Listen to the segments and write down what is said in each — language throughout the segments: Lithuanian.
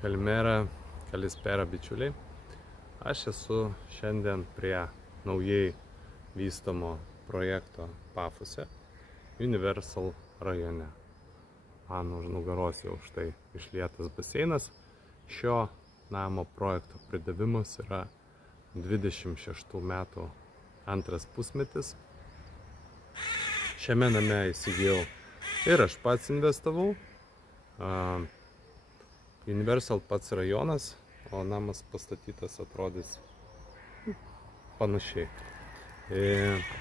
Kalispera bičiuliai. Aš esu šiandien prie naujai vystomo projekto Pafose, Universal rajone. Man už nugaros jau štai išlietas baseinas. Šio namo projekto pridavimas yra 26 metų antras pusmetis. Šiame name įsigijau ir aš pats investavau. Universal pats rajonas, o namas pastatytas atrodys panašiai.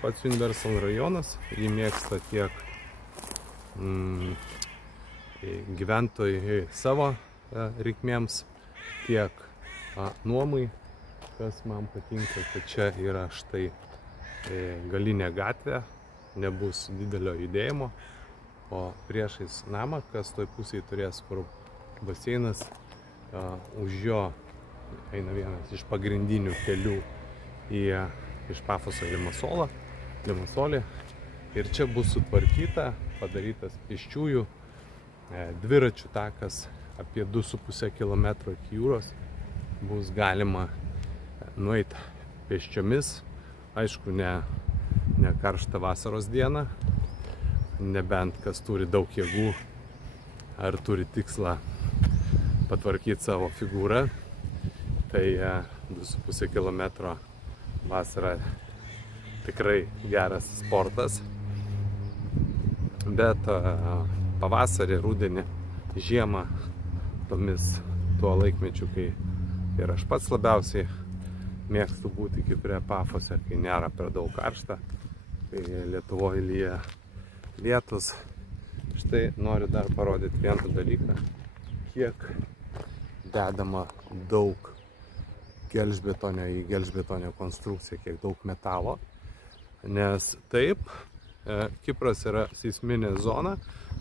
Pats Universal rajonas, jį mėgsta tiek gyventojai savo reikmėms, tiek nuomai. Kas man patinka, kad čia yra štai galinė gatvė, nebus didelio judėjimo, o priešais namą, kas toj pusėje turės, kur baseinas, už jo eina vienas iš pagrindinių kelių iš Pafoso į Limasolį. Ir čia bus sutvarkyta, padarytas pėsčiųjų dviračių takas apie 2,5 km iki jūros. Bus galima nueiti pėsčiomis, aišku, ne karštą vasaros dieną, nebent kas turi daug jėgų ar turi tikslą patvarkyti savo figūrą, tai 2,5 km vasarą tikrai geras sportas. Bet pavasarį, rudenį, žiemą, tuo laikmečiu, kai ir aš pats labiausiai mėgstu būti kaip prie Pafose, kai nėra per daug karšta, kai Lietuvoje lyja lietus. Štai noriu dar parodyti vieną dalyką, kiek dedama daug gelžbetonio į gelžbetonio konstrukciją, kiek daug metalo. Nes taip, Kipras yra seisminė zona,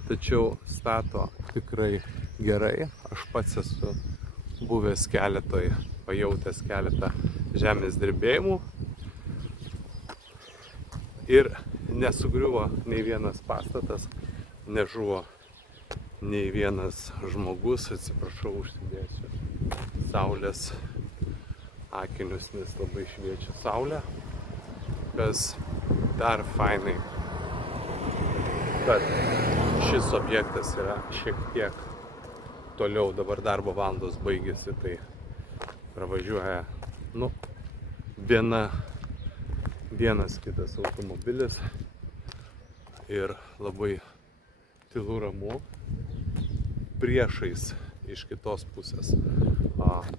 tačiau stato tikrai gerai. Aš pats esu buvęs pajautęs keletą žemės drebėjimų ir nesugriuvo nei vienas pastatas, nežuvo nei vienas žmogus. Atsiprašau, užsidėsiu saulės akinius, nes labai šviečia saulė. Kas dar fainai, kad šis objektas yra šiek tiek toliau, dabar darbo valandos baigėsi, tai pravažiuoja vienas kitas automobilis ir labai tylu, ramu. Priešais iš kitos pusės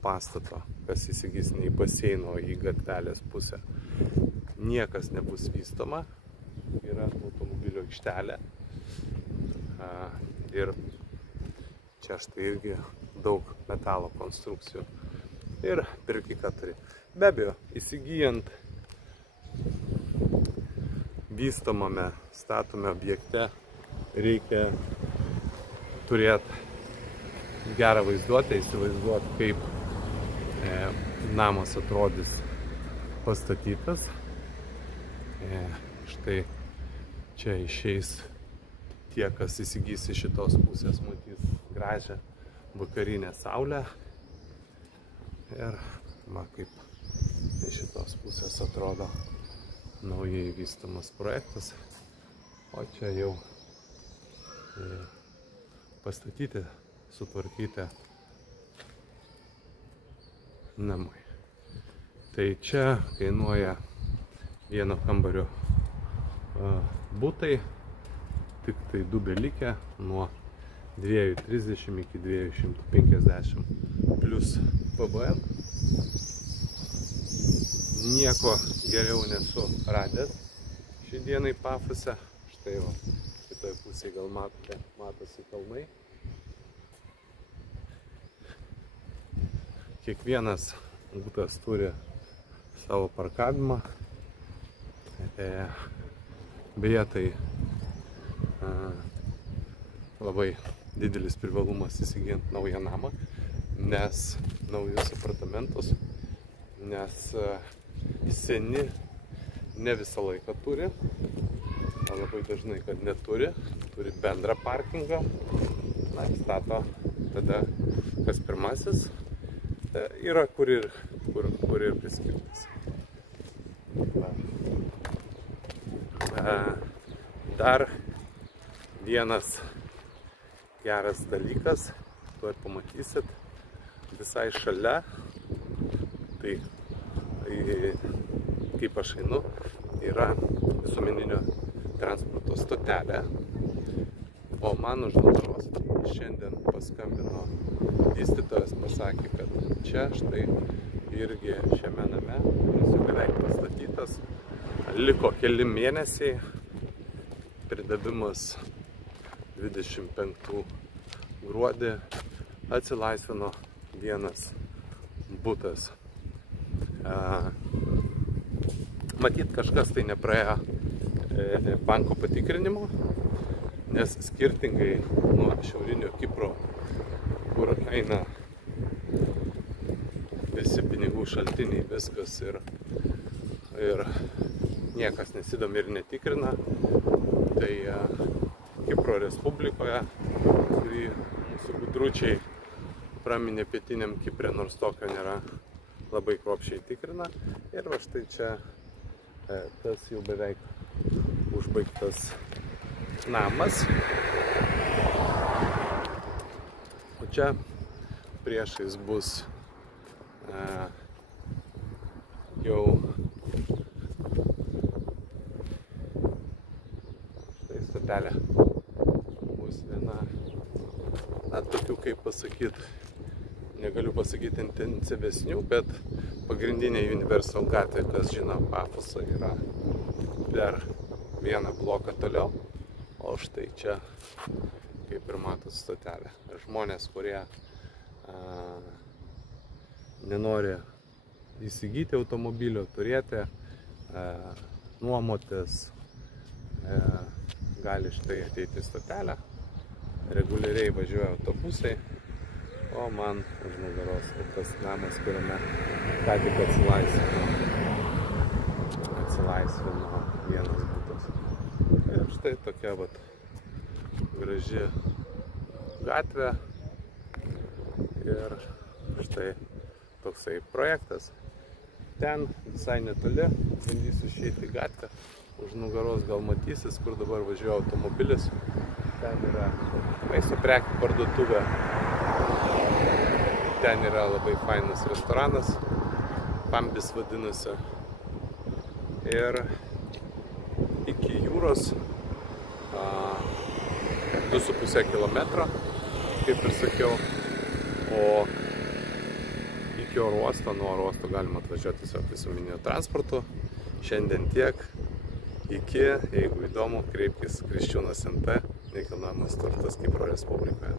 pastato, kas įsigys ne į baseino, į gatvelės pusę, niekas nebus vystoma. Yra automobilio aikštelė ir čia štai irgi daug metalo konstrukcijų ir pirki, ką turi. Be abejo, įsigijant vystomame, statome objekte, reikia turėti gerą vaizduotę, įsivaizduoti, kaip namas atrodys pastatytas. Štai čia išeis tie, kas įsigys iš šitos pusės, matys gražią vakarinę saulę. Ir kaip iš šitos pusės atrodo naujai vystomas projektas. O čia jau pastatyti, sutvarkyti namai. Tai čia kainuoja vieno kambario butai, tik tai 2 belikę, nuo 230 iki 250 plus PVM. Nieko geriau nesu radęs šiandienai Pafose. Štai va, kitoje pusėje gal matosi kalnai. Kiekvienas butas turi savo parkavimą. Beje, tai labai didelis privalumas įsigijant naują namą, nes naujus apartamentus, nes seni ne visą laiką turi, labai dažnai, kad neturi, turi bendrą parkingą, stato tada kas pirmasis, yra kur ir priskirtas. Dar vienas geras dalykas, tuo pamatysit, visai šalia, tai kaip aš einu, yra visuomeninio transporto stotelė, o man už nugaros šiandien paskambino vystytojas, pasakė, kad čia štai irgi šiame name, kuris jau beveik pastatytas, liko keli mėnesiai, pridavimas 25 gruodį, atsilaisvino vienas butas. Matyt, kažkas tai nepraėjo banko patikrinimo, nes skirtingai nuo šiaurinio Kipro, kur eina visi pinigų šaltiniai, viskas ir niekas nesidomi ir netikrina, tai Kipro Respublikoje, kurį mūsų gudručiai praminė pietiniam Kiprė, nors tokio nėra, labai kruopščiai tikrina. Ir va štai čia tas jau beveik užbaigtas namas. O čia priešais bus jau štai stotelė. Bus viena, tokių, kaip pasakyti, negaliu pasakyti intensyvesnių, bet pagrindinė Universal gatvė, kas žino Pafosą, yra per vieną bloką toliau. O štai čia, kaip ir matot, stotelė. Žmonės, kurie nenori įsigyti automobilio, turėti, nuomotis, gali štai ateiti į stotelę. Reguliariai važiuoja autobusai, o man už nugaros tas namas, kuriame ką tik atsilaisvino vienas butas. Ir štai tokia vat graži gatvė ir štai toksai projektas. Ten visai netoli, bandysiu išeiti į gatvę, už nugaros gal matysis, kur dabar važiuoja automobilis. Ten yra maisto prekių parduotuvė, ten yra labai fainas restoranas, Pambis vadinasi. Ir iki jūros 2,5 kilometro, kaip ir sakiau, o iki oro uosto, nuo oro uosto galima atvažiuoti tiesiog visuomeninio transportu. Šiandien tiek. Iki, jeigu įdomu, kreipkis Kriščiūnas NT, nekilnojamas turtas Kipro Respublikoje.